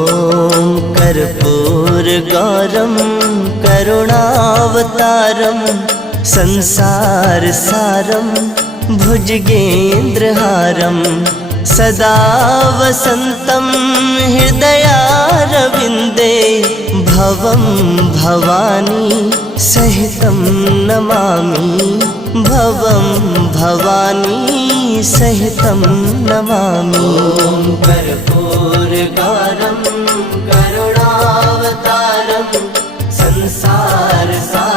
ॐ कर्पूरगौरं करुणावतारं संसारसारं भुजगेन्द्रहारं सदा वसन्तं हृदयारविन्दे भवं भवानी सहितं नमामि भवं भवानी सहितं नमामि। कर्पूरगौरं करुणावतारं संसारसारं